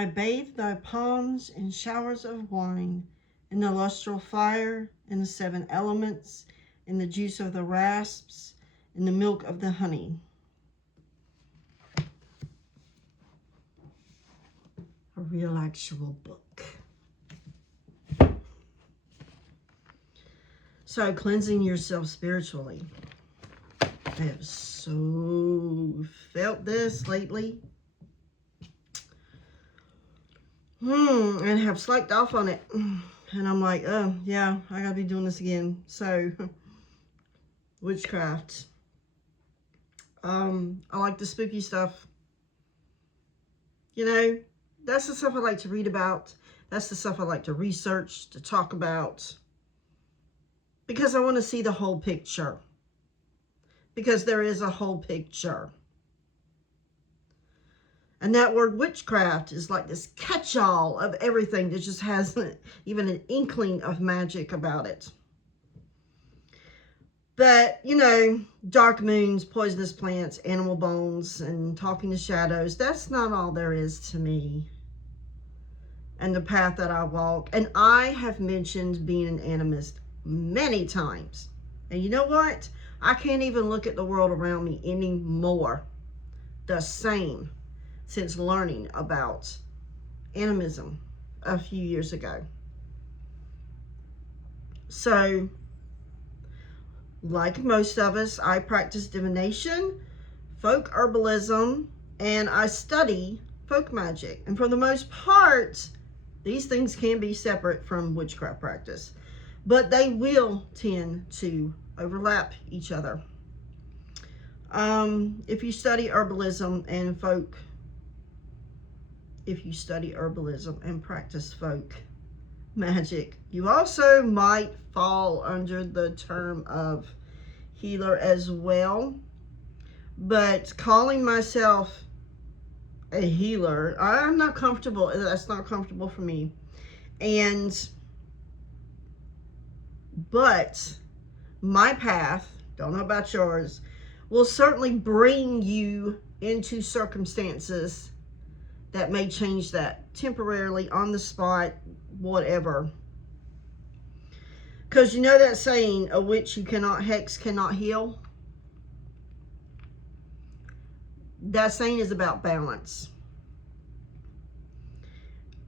I bathe thy palms in showers of wine, in the lustral fire, in the 7 elements, in the juice of the rasps, in the milk of the honey. A real actual book. So cleansing yourself spiritually. I have so felt this lately. And have slacked off on it. And I'm like, oh, yeah, I gotta be doing this again. So, witchcraft. I like the spooky stuff. You know, that's the stuff I like to read about. That's the stuff I like to research, to talk about. Because I want to see the whole picture. Because there is a whole picture. And that word witchcraft is like this catch-all of everything that just has even an inkling of magic about it. But, you know, dark moons, poisonous plants, animal bones, and talking to shadows, that's not all there is to me. And the path that I walk. And I have mentioned being an animist many times. And you know what? I can't even look at the world around me anymore the same since learning about animism a few years ago. So, like most of us, I practice divination, folk herbalism, and I study folk magic. And for the most part, these things can be separate from witchcraft practice, but they will tend to overlap each other. If you study herbalism and practice folk magic, you also might fall under the term of healer as well. But calling myself a healer, I'm not comfortable. That's not comfortable for me. But my path, don't know about yours, will certainly bring you into circumstances that may change that temporarily, on the spot, whatever. Because you know that saying, a witch who cannot hex cannot heal? That saying is about balance.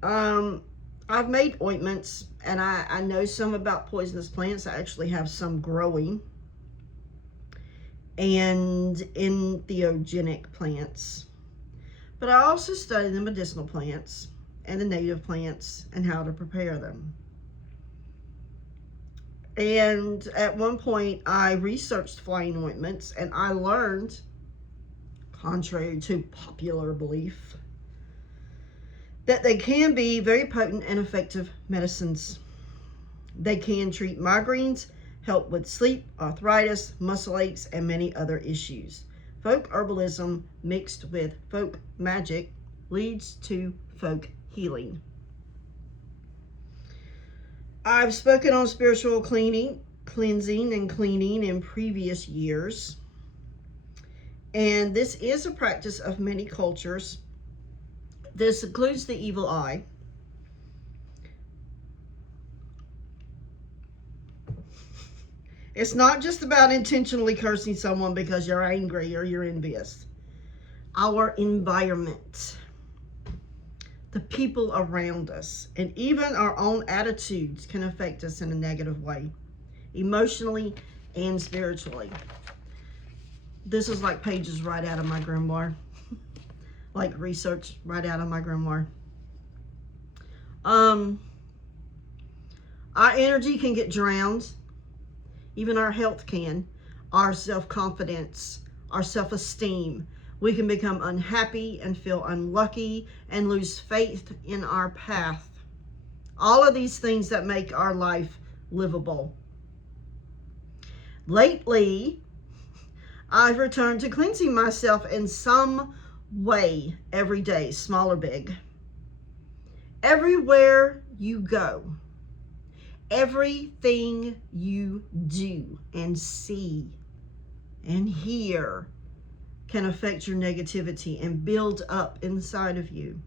I've made ointments, and I know some about poisonous plants. I actually have some growing. And entheogenic plants. But I also study the medicinal plants and the native plants and how to prepare them. And at one point, I researched flying ointments, and I learned, contrary to popular belief, that they can be very potent and effective medicines. They can treat migraines, help with sleep, arthritis, muscle aches, and many other issues. Folk herbalism mixed with folk magic leads to folk healing. I've spoken on spiritual cleansing and cleaning in previous years. And this is a practice of many cultures. This includes the evil eye. It's not just about intentionally cursing someone because you're angry or you're envious. Our environment, the people around us, and even our own attitudes can affect us in a negative way, emotionally and spiritually. This is like pages right out of my grimoire, like research right out of my grimoire. Our energy can get drowned. Even our health can. Our self-confidence, our self-esteem. We can become unhappy and feel unlucky and lose faith in our path. All of these things that make our life livable. Lately, I've returned to cleansing myself in some way every day, small or big. Everywhere you go, everything you do and see and hear can affect your negativity and build up inside of you.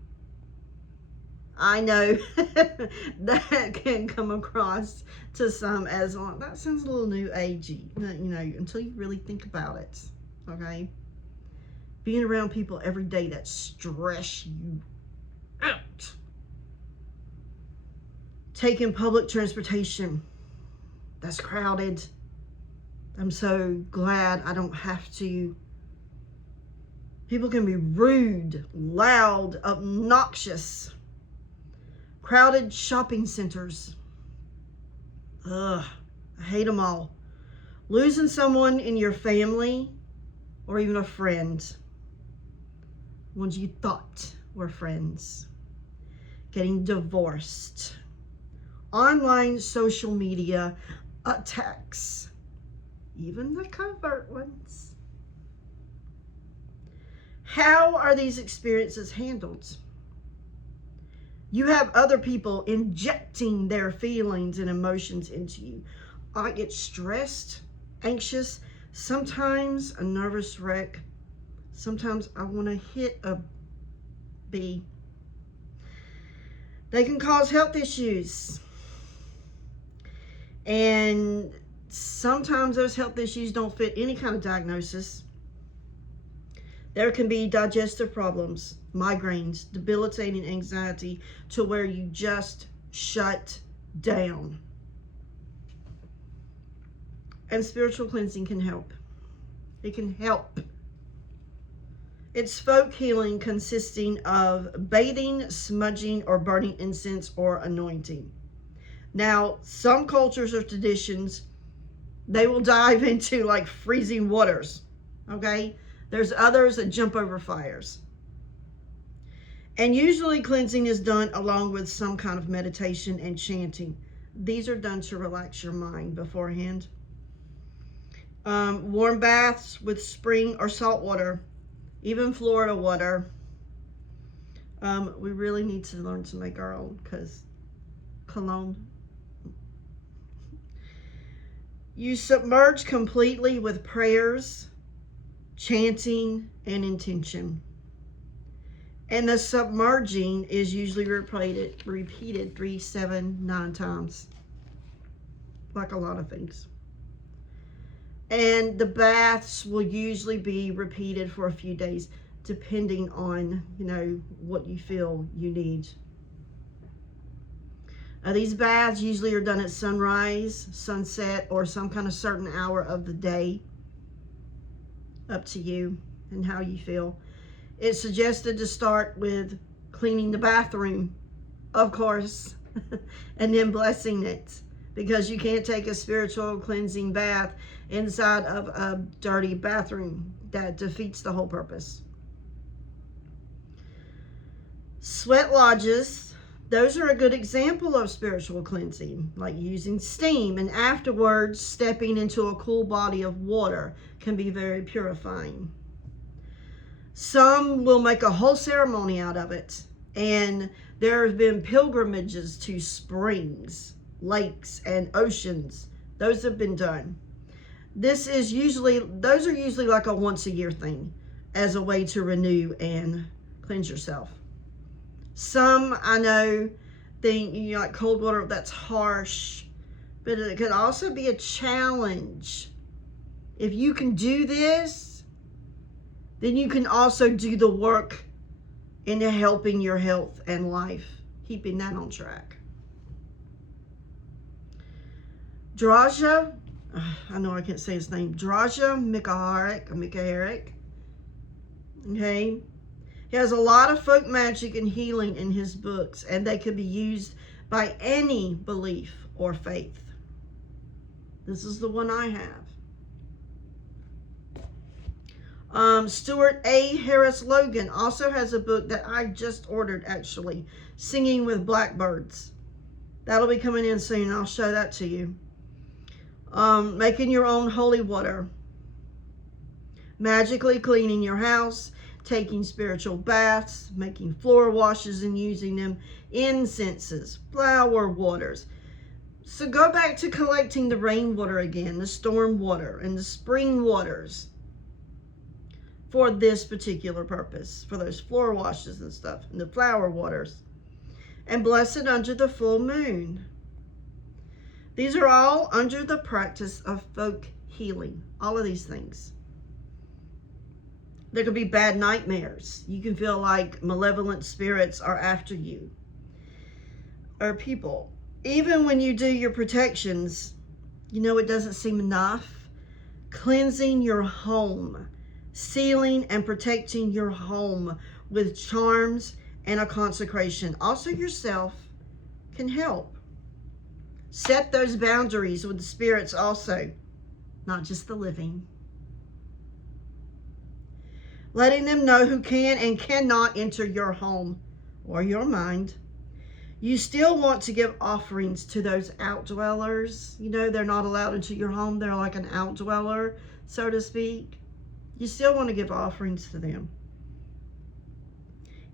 I know that can come across to some as, well, that sounds a little new agey, until you really think about it, okay? Being around people every day that stress you out. Taking public transportation, that's crowded. I'm so glad I don't have to. People can be rude, loud, obnoxious. Crowded shopping centers. Ugh, I hate them all. Losing someone in your family or even a friend. Ones you thought were friends. Getting divorced. Online social media attacks. Even the covert ones. How are these experiences handled? You have other people injecting their feelings and emotions into you. I get stressed, anxious, sometimes a nervous wreck. Sometimes I want to hit a bee. They can cause health issues. And sometimes those health issues don't fit any kind of diagnosis. There can be digestive problems, migraines, debilitating anxiety to where you just shut down. And spiritual cleansing can help. It can help. It's folk healing consisting of bathing, smudging, or burning incense or anointing. Now, some cultures or traditions, they will dive into like freezing waters, okay? There's others that jump over fires. And usually cleansing is done along with some kind of meditation and chanting. These are done to relax your mind beforehand. Warm baths with spring or salt water, even Florida water. We really need to learn to make our own because cologne. You submerge completely with prayers, chanting, and intention. And the submerging is usually repeated 3, 7, 9 times. Like a lot of things. And the baths will usually be repeated for a few days, depending on, what you feel you need. These baths usually are done at sunrise, sunset, or some kind of certain hour of the day. Up to you and how you feel. It's suggested to start with cleaning the bathroom, of course, and then blessing it, because you can't take a spiritual cleansing bath inside of a dirty bathroom. That defeats the whole purpose. Sweat lodges, those are a good example of spiritual cleansing, like using steam and afterwards stepping into a cool body of water can be very purifying. Some will make a whole ceremony out of it, and there have been pilgrimages to springs, lakes, and oceans. Those have been done. Those are usually like a once a year thing as a way to renew and cleanse yourself. Some I know think like cold water, that's harsh, but it could also be a challenge. If you can do this, then you can also do the work into helping your health and life, keeping that on track. Draja, I know I can't say his name, Draja Miharic, okay? He has a lot of folk magic and healing in his books, and they can be used by any belief or faith. This is the one I have. Stuart A. Harris Logan also has a book that I just ordered, actually, Singing with Blackbirds. That'll be coming in soon. I'll show that to you. Making your own holy water. Magically cleaning your house. Taking spiritual baths. Making floor washes and using them. Incenses. Flower waters. So go back to collecting the rainwater again. The storm water and the spring waters. For this particular purpose, for those floor washes and stuff, and the flower waters. and blessed under the full moon. These are all under the practice of folk healing. All of these things. There could be bad nightmares. You can feel like malevolent spirits are after you or people. Even when you do your protections, you know it doesn't seem enough. Cleansing your home, sealing and protecting your home with charms and a consecration. Also yourself can help. Set those boundaries with the spirits also, not just the living. Letting them know who can and cannot enter your home or your mind. You still want to give offerings to those outdwellers. You know, they're not allowed into your home. They're like an outdweller, so to speak. You still want to give offerings to them.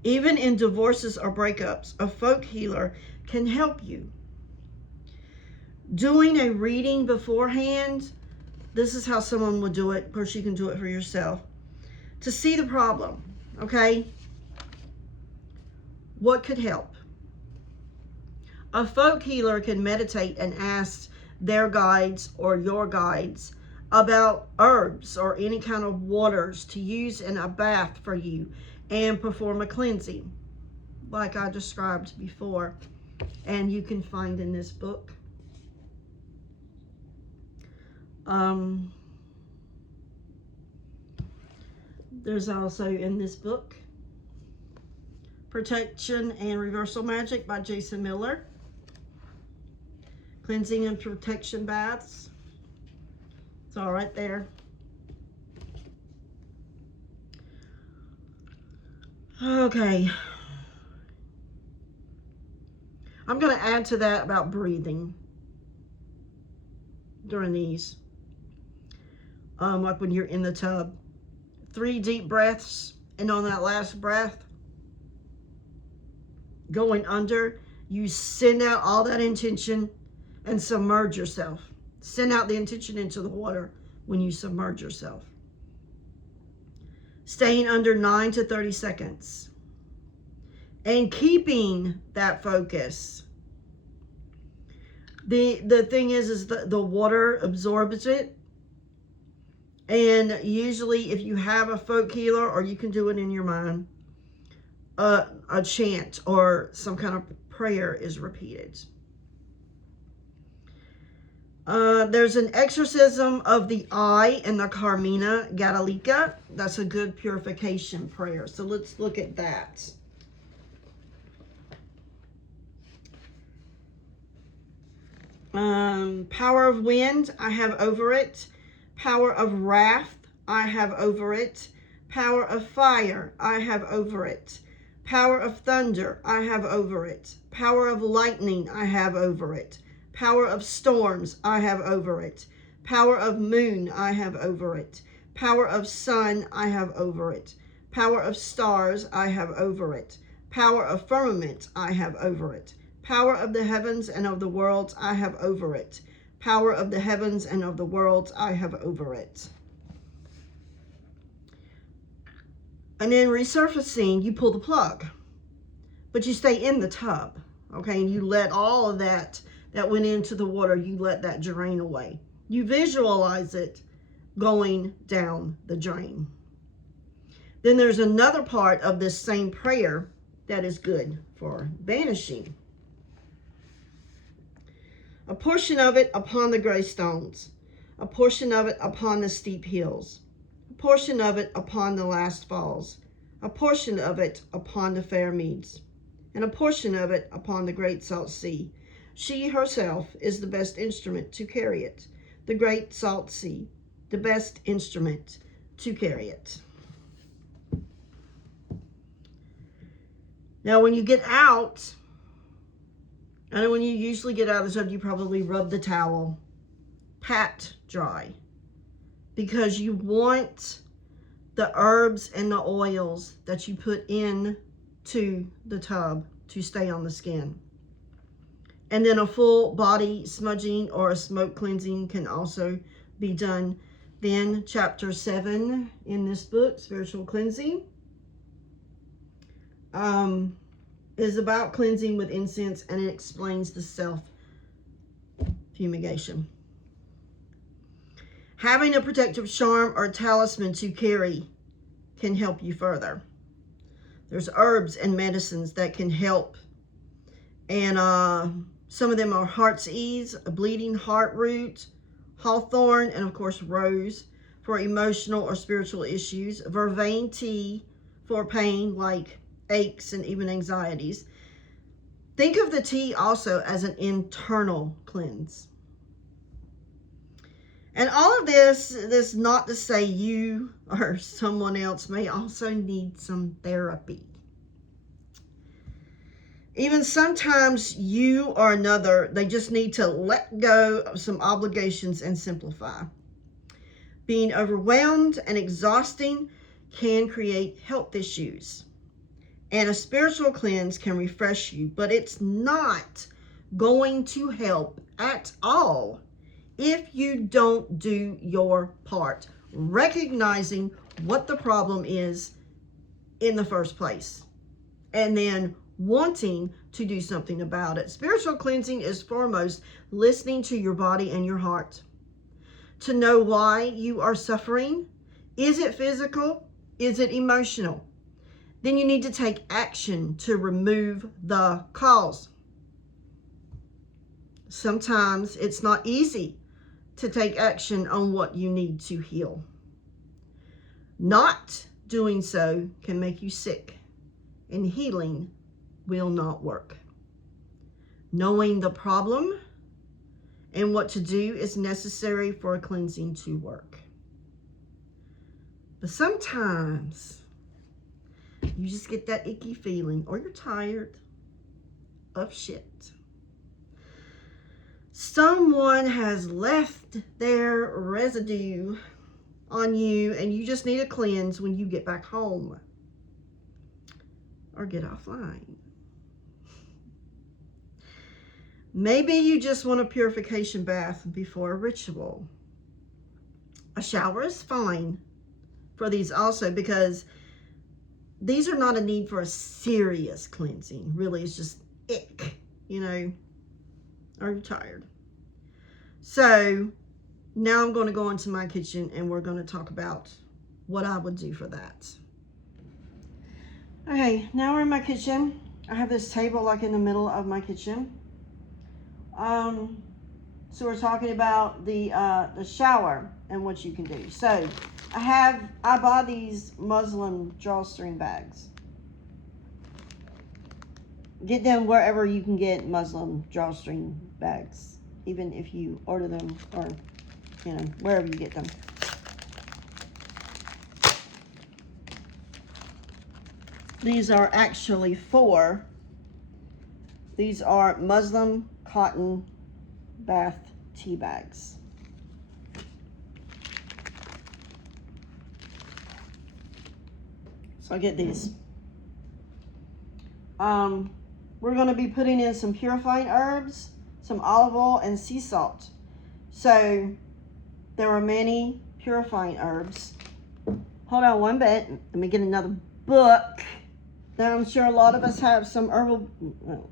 Even in divorces or breakups, a folk healer can help you. Doing a reading beforehand, this is how someone would do it. Of course, you can do it for yourself. To see the problem, okay? What could help? A folk healer can meditate and ask their guides or your guides about herbs or any kind of waters to use in a bath for you and perform a cleansing, like I described before, and you can find in this book. There's also in this book, Protection and Reversal Magic by Jason Miller. Cleansing and protection baths. It's all right there. Okay. I'm going to add to that about breathing during these. Like when you're in the tub. 3 deep breaths, and on that last breath, going under, you send out all that intention and submerge yourself. Send out the intention into the water when you submerge yourself. Staying under 9 to 30 seconds. And keeping that focus. The thing is the water absorbs it. And usually if you have a folk healer, or you can do it in your mind, a chant or some kind of prayer is repeated. There's an exorcism of the eye in the Carmina Gallica. That's a good purification prayer. So let's look at that. Power of wind, I have over it. Power of wrath, I have over it. Power of fire, I have over it. Power of thunder, I have over it. Power of lightning, I have over it. Power of storms, I have over it. Power of moon, I have over it. Power of sun, I have over it. Power of stars, I have over it. Power of firmament, I have over it. Power of the heavens and of the worlds, I have over it. Power of the heavens and of the worlds, I have over it. And then resurfacing, you pull the plug. But you stay in the tub, okay? And you let all of that went into the water, you let that drain away. You visualize it going down the drain. Then there's another part of this same prayer that is good for banishing. A portion of it upon the gray stones, a portion of it upon the steep hills, a portion of it upon the last falls, a portion of it upon the fair meads, and a portion of it upon the great salt sea. She herself is the best instrument to carry it. The great salt sea, the best instrument to carry it. Now, when you get out, and when you usually get out of the tub, you probably rub the towel, pat dry, because you want the herbs and the oils that you put in to the tub to stay on the skin. And then a full body smudging or a smoke cleansing can also be done. Then chapter 7 in this book, Spiritual Cleansing, is about cleansing with incense, and it explains the self-fumigation. Having a protective charm or talisman to carry can help you further. There's herbs and medicines that can help. And some of them are heart's ease, a bleeding heart root, hawthorn, and of course rose for emotional or spiritual issues. Vervain tea for pain like aches and even anxieties. Think of the tea also as an internal cleanse. And all of this not to say you or someone else may also need some therapy. Even sometimes you or another, they just need to let go of some obligations and simplify. Being overwhelmed and exhausting can create health issues. And a spiritual cleanse can refresh you, but it's not going to help at all if you don't do your part, recognizing what the problem is in the first place, and then wanting to do something about it. Spiritual cleansing is foremost listening to your body and your heart to know why you are suffering. Is it physical? Is it emotional? Then you need to take action to remove the cause. Sometimes it's not easy to take action on what you need to heal. Not doing so can make you sick, and healing will not work. Knowing the problem and what to do is necessary for a cleansing to work. But sometimes you just get that icky feeling, or you're tired of shit. Someone has left their residue on you, and you just need a cleanse when you get back home or get offline. Maybe you just want a purification bath before a ritual. A shower is fine for these also, because these are not a need for a serious cleansing. Really, it's just ick, or you're tired. So now I'm going to go into my kitchen, and we're going to talk about what I would do for that. Okay, now we're in my kitchen. I have this table like in the middle of my kitchen. So we're talking about the shower and what you can do. So I buy these Muslim drawstring bags. Get them wherever you can get Muslim drawstring bags, even if you order them, or wherever you get them. These are actually 4. These are Muslim cotton bath tea bags. So I get these. We're going to be putting in some purifying herbs, some olive oil, and sea salt. So there are many purifying herbs. Hold on one bit. Let me get another book. Now I'm sure a lot of us have some herbal, well,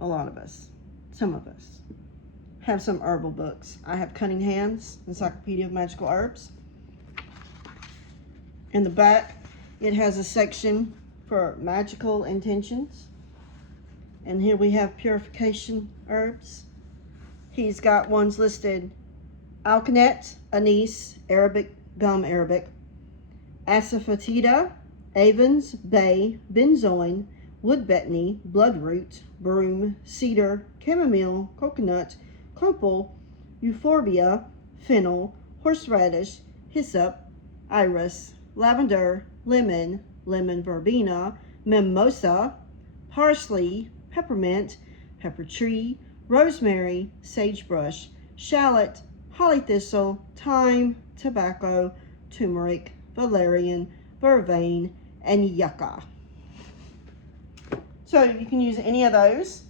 a lot of us, some of us have some herbal books. I have Cunningham's Encyclopedia of Magical Herbs. In the back, it has a section for magical intentions. And here we have purification herbs. He's got ones listed: alkanet, anise, Arabic, gum Arabic, asafoetida, avens, bay, benzoin, wood betony, bloodroot, broom, cedar, chamomile, coconut, copal, euphorbia, fennel, horseradish, hyssop, iris, lavender, lemon, lemon verbena, mimosa, parsley, peppermint, pepper tree, rosemary, sagebrush, shallot, holly thistle, thyme, tobacco, turmeric, valerian, vervain, and yucca. So you can use any of those,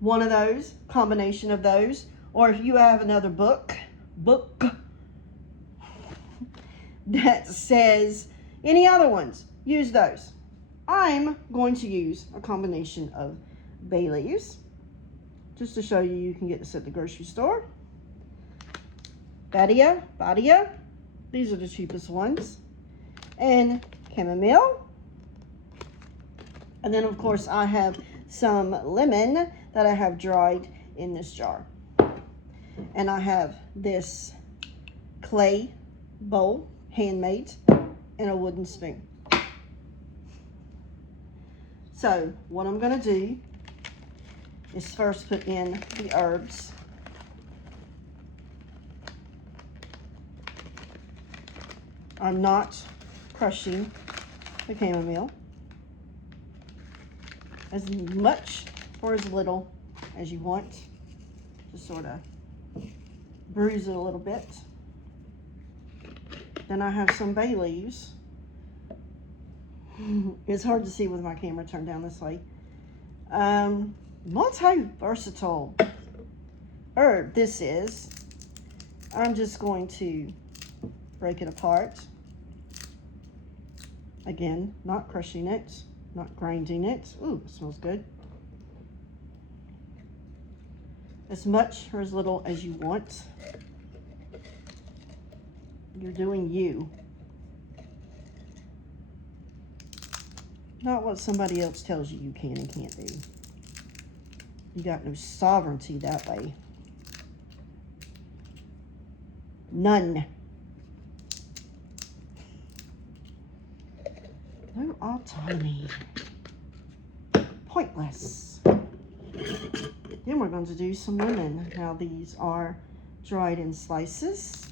one of those, combination of those, or if you have another book that says any other ones, use those. I'm going to use a combination of bay leaves, just to show you you can get this at the grocery store. Badia, these are the cheapest ones, and chamomile. And then of course I have some lemon that I have dried in this jar. And I have this clay bowl, handmade, and a wooden spoon. So what I'm gonna do is first put in the herbs. I'm not crushing the chamomile. As much or as little as you want. Just sort of bruise it a little bit. Then I have some bay leaves. It's hard to see with my camera turned down this way. Multi-versatile herb this is. I'm just going to break it apart. Again, not crushing it, not grinding it. Ooh, it smells good. As much or as little as you want. You're doing you. Not what somebody else tells you you can and can't do. You got no sovereignty that way. None. No autonomy. Pointless. Then we're going to do some lemon. Now these are dried in slices.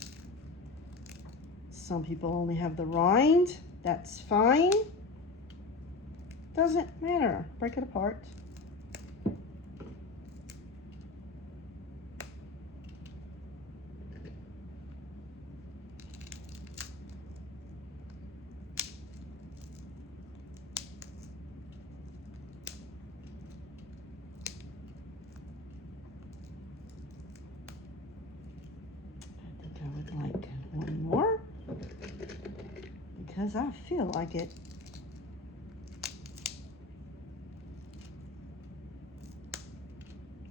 Some people only have the rind. That's fine. Doesn't matter. Break it apart. I would like one more because I feel like it.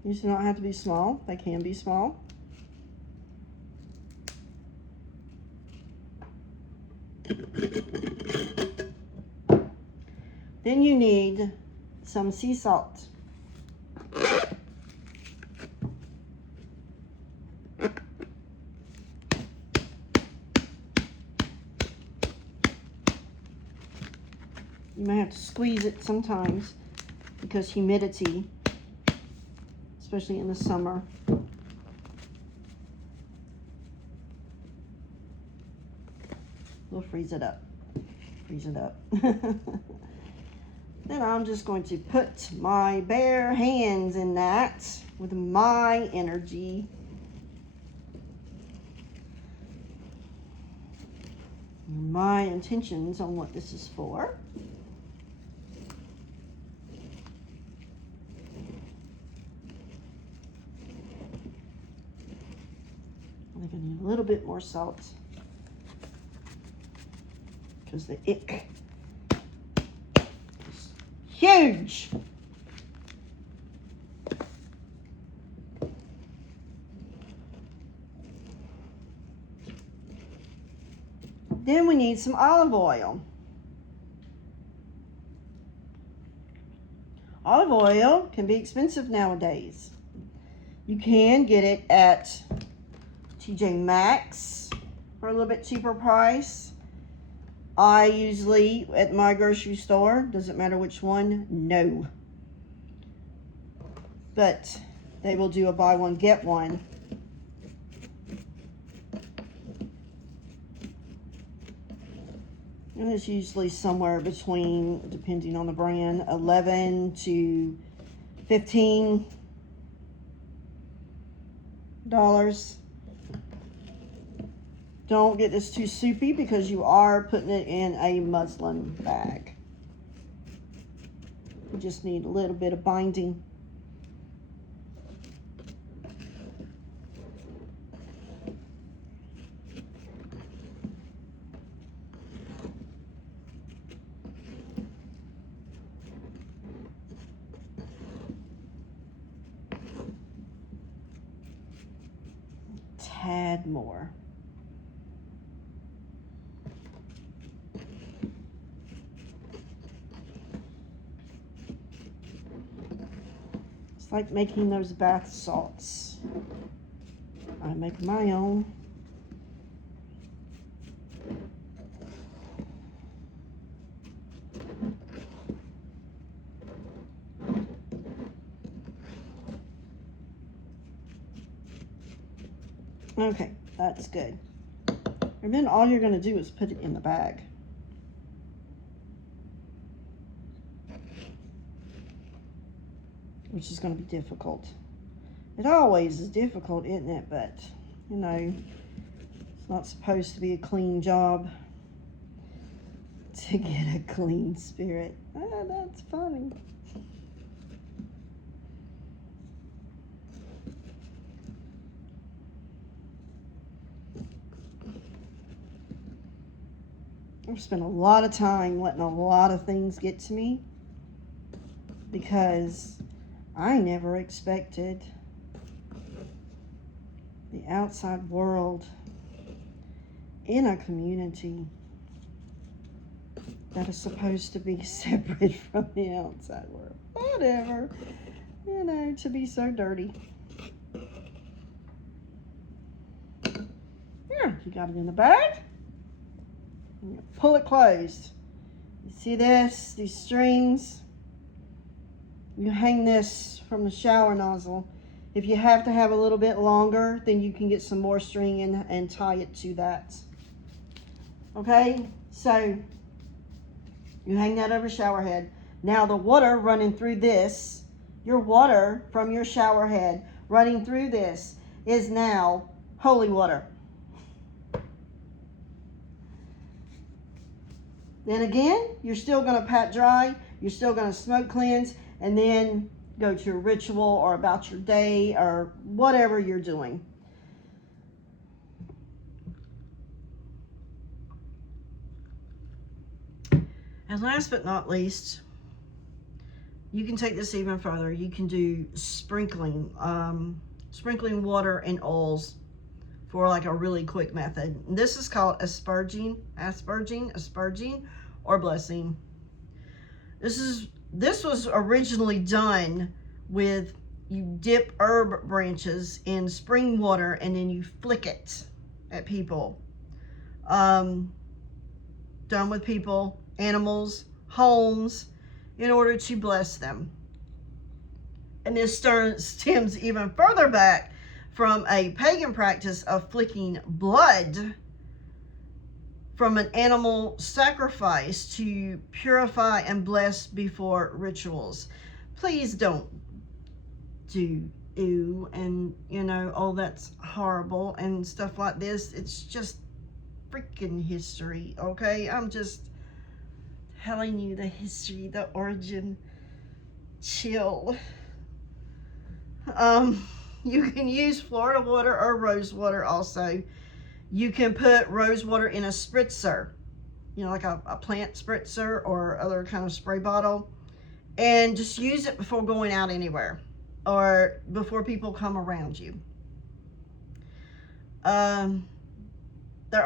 These do not have to be small. They can be small. Then you need some sea salt. You may have to squeeze it sometimes because humidity, especially in the summer. We'll freeze it up. Freeze it up. Then I'm just going to put my bare hands in that with my energy. My intentions on what this is for. I think I need a little bit more salt because the ick is huge. Then we need some olive oil. Olive oil can be expensive nowadays. You can get it at TJ Maxx for a little bit cheaper price. I usually, at my grocery store, doesn't matter which one, no. But they will do a buy one, get one. And it's usually somewhere between, depending on the brand, $11 to $15. Don't get this too soupy because you are putting it in a muslin bag. You just need a little bit of binding. add more. It's like making those bath salts. I make my own. Okay, that's good. And then all you're going to do is put it in the bag. Which is going to be difficult. It always is difficult, isn't it? But, you know, it's not supposed to be a clean job to get a clean spirit. Ah, that's funny. I've spent a lot of time letting a lot of things get to me because I never expected the outside world in a community that is supposed to be separate from the outside world. Whatever, you know, to be so dirty. Yeah, you got it in the bag. Pull it closed. You see this? These strings? You hang this from the shower nozzle. If you have to have a little bit longer, then you can get some more string and tie it to that. Okay? So, you hang that over shower head. Now the water running through this, your water from your shower head running through this is now holy water. Then again, you're still going to pat dry, you're still going to smoke cleanse, and then go to a ritual or about your day or whatever you're doing. And last but not least, you can take this even further. You can do sprinkling water and oils for like a really quick method. This is called asperging, or blessing. This was originally done with, you dip herb branches in spring water and then you flick it at people. Done with people, animals, homes, in order to bless them. And this stems even further back from a pagan practice of flicking blood from an animal sacrifice to purify and bless before rituals. Please don't do ew and, you know, oh, that's horrible and stuff like this. It's just freaking history, okay? I'm just telling you the history, the origin. Chill. You can use Florida water or rose water also. You can put rose water in a spritzer, you know, like a plant spritzer or other kind of spray bottle, and just use it before going out anywhere or before people come around you. Those are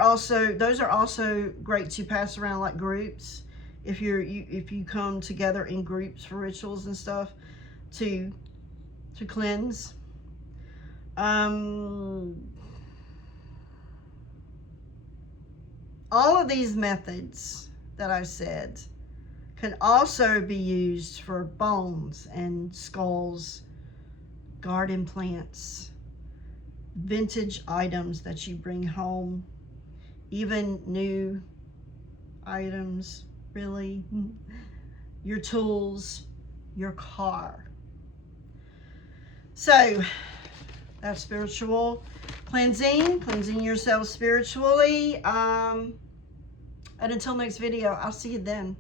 also great to pass around like groups. If you come together in groups for rituals and stuff to cleanse. All of these methods that I've said can also be used for bones and skulls, garden plants, vintage items that you bring home, even new items, really, your tools, your car. So that's spiritual cleansing yourself spiritually. And until next video, I'll see you then.